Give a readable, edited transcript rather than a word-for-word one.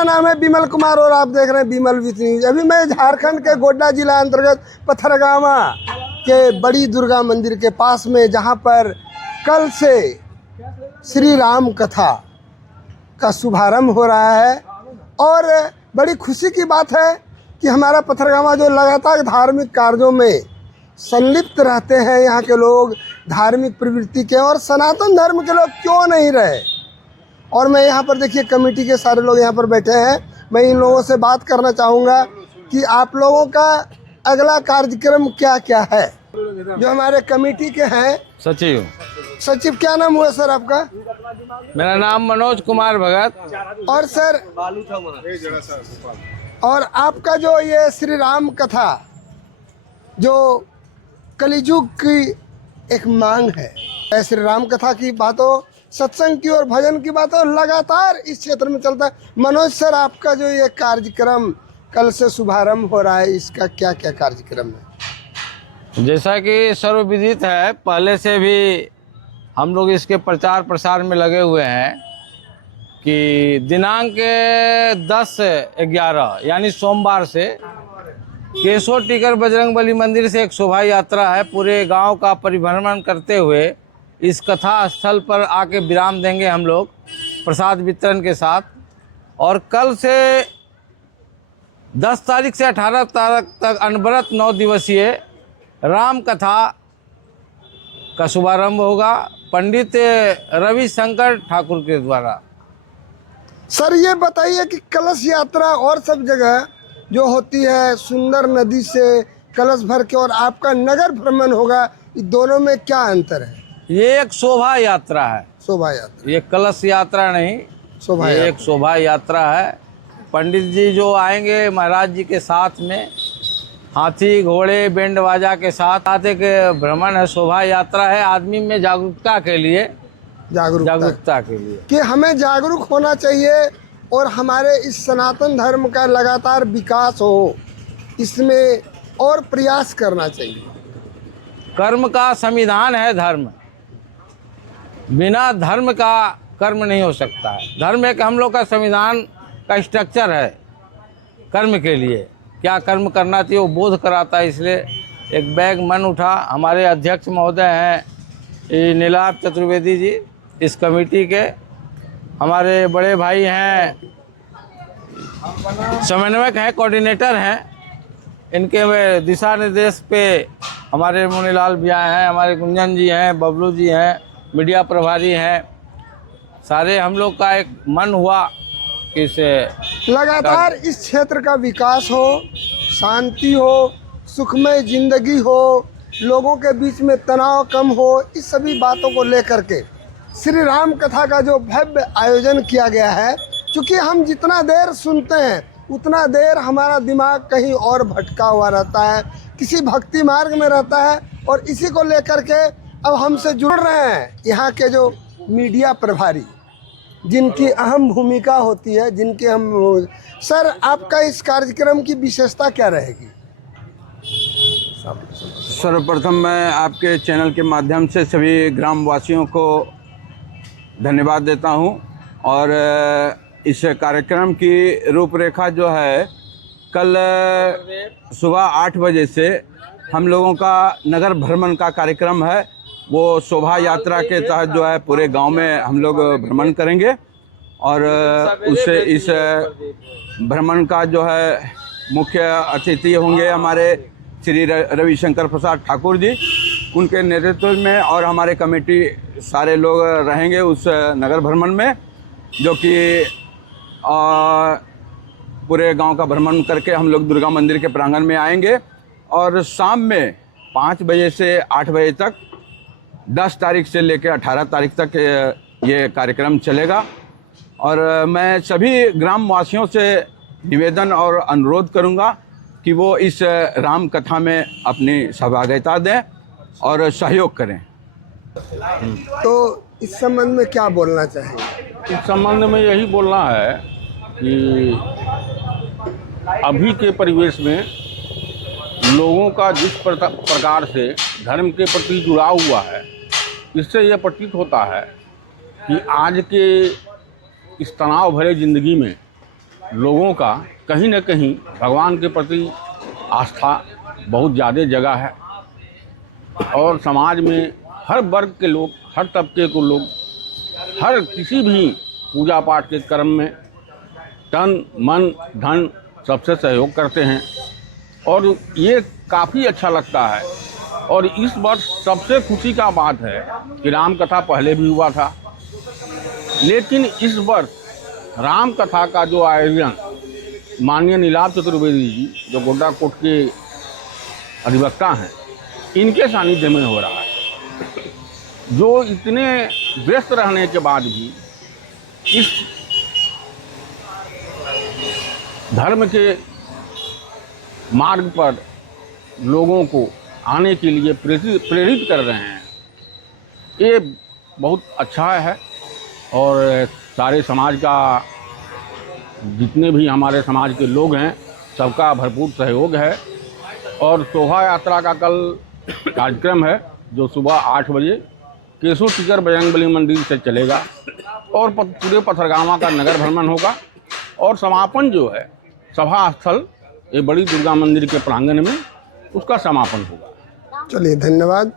मेरा नाम है बिमल कुमार और आप देख रहे हैं बिमल विथ न्यूज। अभी मैं झारखंड के गोड्डा जिला अंतर्गत पथरगामा के बड़ी दुर्गा मंदिर के पास में, जहां पर कल से श्री राम कथा का शुभारंभ हो रहा है। और बड़ी खुशी की बात है कि हमारा पथरगामा जो लगातार धार्मिक कार्यों में संलिप्त रहते हैं, यहाँ के लोग धार्मिक प्रवृत्ति के और सनातन धर्म के लोग क्यों नहीं रहे। और मैं यहाँ पर देखिए कमेटी के सारे लोग यहाँ पर बैठे हैं। मैं इन लोगों से बात करना चाहूँगा कि आप लोगों का अगला कार्यक्रम क्या क्या है। जो हमारे कमेटी के हैं सचिव, क्या नाम हुआ सर आपका? मेरा नाम मनोज कुमार भगत। और सर, और आपका जो ये श्री राम कथा जो कलिजुग की एक मांग है, श्री राम कथा की बातों, सत्संग की और भजन की बातों लगातार इस क्षेत्र में चलता है। मनोज सर, आपका जो ये कार्यक्रम कल से शुभारंभ हो रहा है, इसका क्या क्या कार्यक्रम है? जैसा कि सर्वविदित है, पहले से भी हम लोग इसके प्रचार प्रसार में लगे हुए हैं कि दिनांक 10/11 यानी सोमवार से केशव टिकर बजरंगबली मंदिर से एक शोभा यात्रा है। पूरे गांव का परिभ्रमण करते हुए इस कथा स्थल पर आके विराम देंगे हम लोग प्रसाद वितरण के साथ। और कल से 10 तारीख से 18 तारीख तक अनवरत 9 दिवसीय राम कथा का शुभारंभ होगा पंडित रविशंकर ठाकुर के द्वारा। सर ये बताइए कि कलश यात्रा और सब जगह जो होती है सुंदर नदी से कलश भर के, और आपका नगर भ्रमण होगा, ये दोनों में क्या अंतर है? ये एक शोभा यात्रा है। शोभा यात्रा, ये कलश यात्रा नहीं, ये एक शोभा यात्रा है। पंडित जी जो आएंगे महाराज जी के साथ में, हाथी घोड़े बैंड बाजा के साथ आते के भ्रमण है, शोभा यात्रा है। आदमी में जागरूकता के लिए, जागरूकता के लिए कि हमें जागरूक होना चाहिए और हमारे इस सनातन धर्म का लगातार विकास हो, इसमें और प्रयास करना चाहिए। कर्म का संविधान है धर्म, बिना धर्म का कर्म नहीं हो सकता है। धर्म एक हम लोग का संविधान का स्ट्रक्चर है। कर्म के लिए क्या कर्म करना चाहिए वो बोध कराता है। इसलिए एक बैग मन उठा। हमारे अध्यक्ष महोदय हैं नीलाभ चतुर्वेदी जी, इस कमेटी के हमारे बड़े भाई हैं, समन्वयक हैं, कोऑर्डिनेटर हैं। इनके दिशा निर्देश पे हमारे मुनीलाल भैया हैं, हमारे गुंजन जी हैं, बबलू जी हैं, मीडिया प्रभारी हैं। सारे हम लोग का एक मन हुआ कि इसे लगातार इस क्षेत्र का विकास हो, शांति हो, सुखमय जिंदगी हो, लोगों के बीच में तनाव कम हो, इस सभी बातों को लेकर के श्री राम कथा का जो भव्य आयोजन किया गया है। क्योंकि हम जितना देर सुनते हैं उतना देर हमारा दिमाग कहीं और भटका हुआ रहता है, किसी भक्ति मार्ग में रहता है। और इसी को लेकर के अब हमसे जुड़ रहे हैं यहाँ के जो मीडिया प्रभारी, जिनकी अहम भूमिका होती है, जिनके हम। सर, आपका इस कार्यक्रम की विशेषता क्या रहेगी? सर्वप्रथम मैं आपके चैनल के माध्यम से सभी ग्रामवासियों को धन्यवाद देता हूं। और इस कार्यक्रम की रूपरेखा जो है, कल सुबह 8 बजे से हम लोगों का नगर भ्रमण का कार्यक्रम है। वो शोभा यात्रा के तहत जो है पूरे गांव में हम लोग भ्रमण करेंगे। और उससे इस भ्रमण का जो है मुख्य अतिथि होंगे हमारे श्री रविशंकर प्रसाद ठाकुर जी, उनके नेतृत्व में। और हमारे कमेटी सारे लोग रहेंगे उस नगर भ्रमण में, जो कि पूरे गांव का भ्रमण करके हम लोग दुर्गा मंदिर के प्रांगण में आएंगे। और शाम में 5 बजे से 8 बजे तक 10 तारीख से लेकर 18 तारीख तक ये कार्यक्रम चलेगा। और मैं सभी ग्रामवासियों से निवेदन और अनुरोध करूंगा कि वो इस राम कथा में अपनी सहभागिता दें और सहयोग करें। तो इस संबंध में क्या बोलना चाहेंगे? इस संबंध में यही बोलना है कि अभी के परिवेश में लोगों का जिस प्रकार से धर्म के प्रति जुड़ाव हुआ है, इससे यह प्रतीत होता है कि आज के इस तनाव भरे ज़िंदगी में लोगों का कहीं न कहीं भगवान के प्रति आस्था बहुत ज़्यादा जगह है और समाज में हर वर्ग के लोग, हर तबके के लोग, हर किसी भी पूजा पाठ के क्रम में तन मन धन सबसे सहयोग करते हैं और ये काफ़ी अच्छा लगता है। और इस वर्ष सबसे खुशी का बात है कि राम कथा पहले भी हुआ था, लेकिन इस वर्ष राम कथा का जो आयोजन माननीय नीलाभ चतुर्वेदी जी जो गोड्डा कोट के अधिवक्ता हैं, इनके सानिध्य में हो रहा है, जो इतने व्यस्त रहने के बाद भी इस धर्म के मार्ग पर लोगों को आने के लिए प्रेरित कर रहे हैं। ये बहुत अच्छा है और सारे समाज का, जितने भी हमारे समाज के लोग हैं, सबका भरपूर सहयोग है। और शोभा यात्रा का कल कार्यक्रम है जो सुबह 8 बजे केशव टिकर बजरंगबली मंदिर से चलेगा और पूरे पथरगामा का नगर भ्रमण होगा और समापन जो है सभा स्थल ये बड़ी दुर्गा मंदिर के प्रांगण में उसका समापन होगा। चलिए, धन्यवाद।